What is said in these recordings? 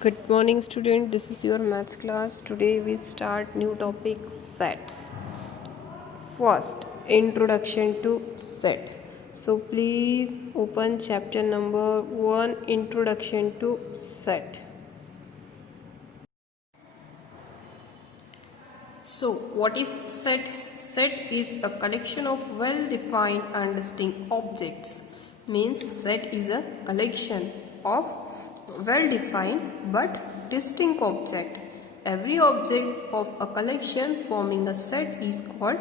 Good morning student, this is your maths class. Today we start new topic sets. First, introduction to set. So please open chapter number 1, introduction to set. So what is set? Set is a collection of well-defined and distinct objects. Means set is a collection of well-defined but distinct object. Every object of a collection forming a set is called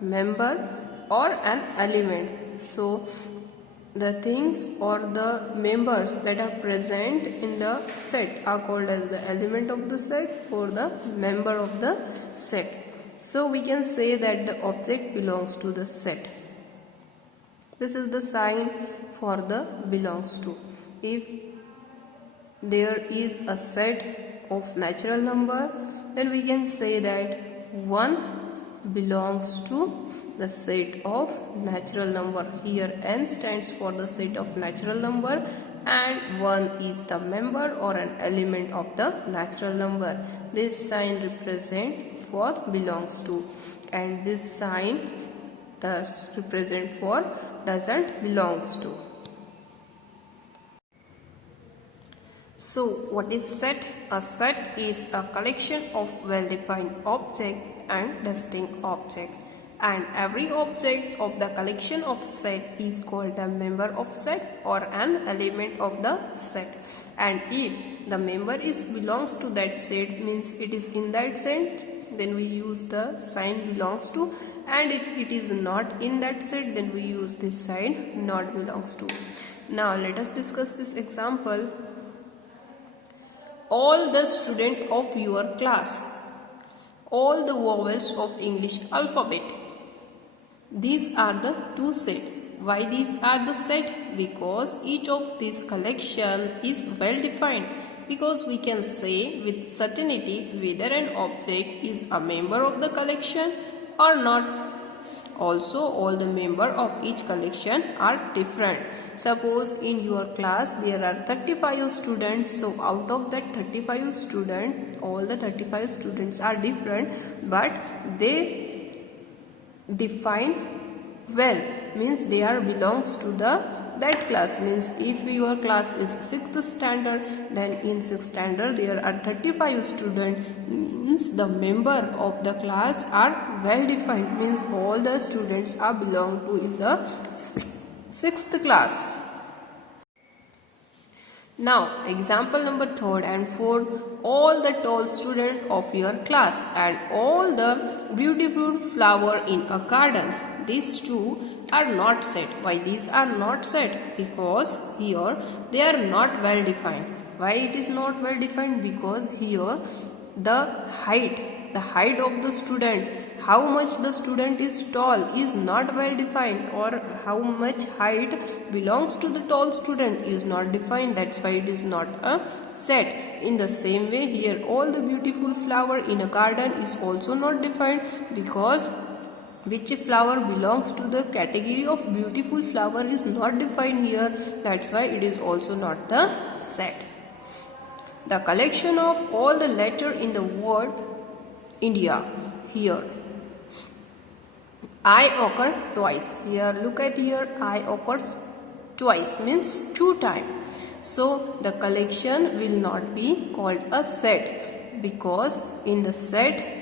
member or an element. So the things or the members that are present in the set are called as the element of the set or the member of the set. So we can say that the object belongs to the set. This is the sign for the belongs to. If there is a set of natural number, then we can say that 1 belongs to the set of natural number. Here n stands for the set of natural number and 1 is the member or an element of the natural number. This sign represents for belongs to, and this sign does represent for doesn't belongs to. So what is set? A set is a collection of well-defined object and distinct object, and every object of the collection of set is called a member of set or an element of the set. And if the member is belongs to that set, means it is in that set, then we use the sign belongs to, and if it is not in that set, then we use this sign not belongs to. Now let us discuss this example. All the students of your class, all the vowels of English alphabet. These are the two sets. Why these are the set? Because each of these collection is well defined. Because we can say with certainty whether an object is a member of the collection or not. Also, all the members of each collection are different. Suppose in your class there are 35 students. So out of that 35 students, all the 35 students are different, but they define well, means they are belongs to the that class. Means if your class is 6th standard, then in 6th standard there are 35 students, means the member of the class are well defined, means all the students are belong to in the 6th class. Now example number 3rd and 4th, all the tall students of your class and all the beautiful flower in a garden. These two are not set. Why these are not set? Because here they are not well defined. Why it is not well defined? Because here the height of the student, how much the student is tall, is not well defined, or how much height belongs to the tall student is not defined. That's why it is not a set. In the same way, here all the beautiful flower in a garden is also not defined, because which flower belongs to the category of beautiful flower is not defined here. That's why it is also not the set. The collection of all the letters in the word India. Here I occur twice. Here look at here, I occurs twice, means 2 times. So the collection will not be called a set, because in the set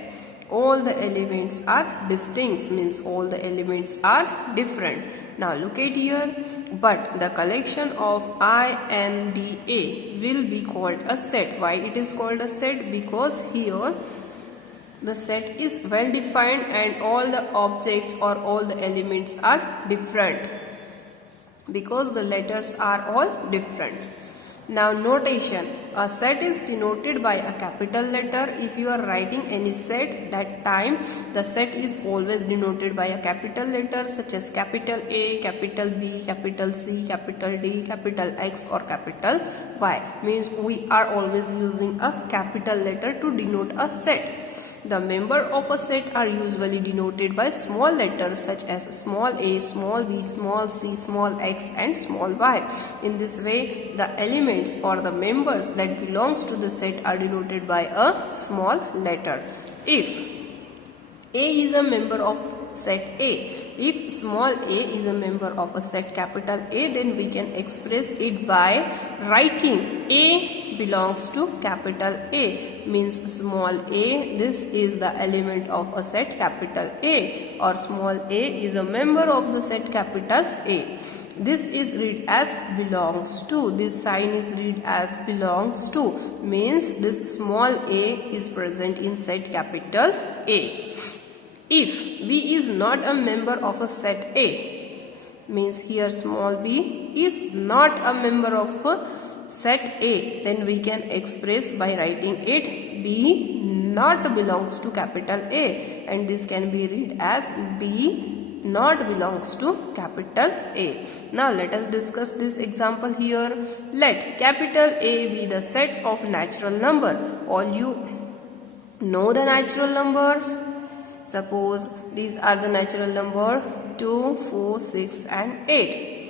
all the elements are distinct, means all the elements are different. Now look at here, but the collection of INDA will be called a set. Why it is called a set? Because here the set is well defined and all the objects or all the elements are different, because the letters are all different. Now notation. A set is denoted by a capital letter. If you are writing any set, that time the set is always denoted by a capital letter, such as capital A, capital B, capital C, capital D, capital X or capital Y. Means we are always using a capital letter to denote a set. The members of a set are usually denoted by small letters such as small a, small b, small c, small x and small y. In this way, the elements or the members that belongs to the set are denoted by a small letter. If A is a member of set A, if small a is a member of a set capital A, then we can express it by writing A belongs to capital A, means small a, this is the element of a set capital A, or small a is a member of the set capital A. This is read as belongs to, this sign is read as belongs to, means this small a is present in set capital A. If B is not a member of a set A, means here small b is not a member of a set A, then we can express by writing it B not belongs to capital A, and this can be read as B not belongs to capital A. Now let us discuss this example here. Let capital A be the set of natural number. All you know the natural numbers. Suppose these are the natural number 2, 4, 6 and 8.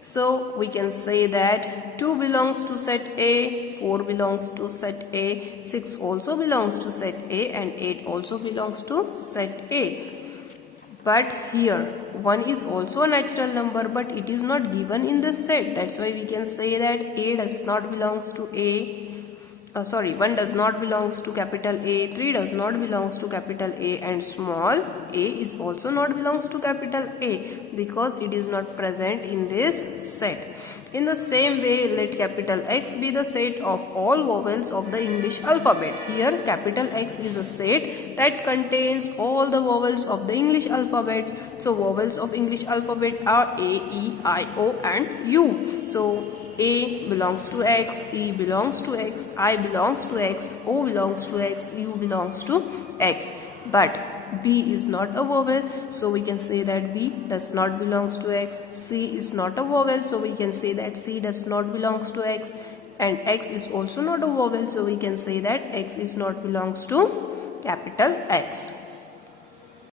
So we can say that 2 belongs to set A, 4 belongs to set A, 6 also belongs to set A and 8 also belongs to set A. But here 1 is also a natural number, but it is not given in this set. That's why we can say that A does not belongs to A. 1 does not belongs to capital A, 3 does not belongs to capital A, and small a is also not belongs to capital A because it is not present in this set. In the same way, let capital X be the set of all vowels of the English alphabet. Here capital X is a set that contains all the vowels of the English alphabet. So vowels of English alphabet are A, E, I, O and U. So A belongs to X, E belongs to X, I belongs to X, O belongs to X, U belongs to X. But B is not a vowel, so we can say that B does not belongs to X. C is not a vowel, so we can say that C does not belongs to X. And X is also not a vowel, so we can say that X is not belongs to capital X.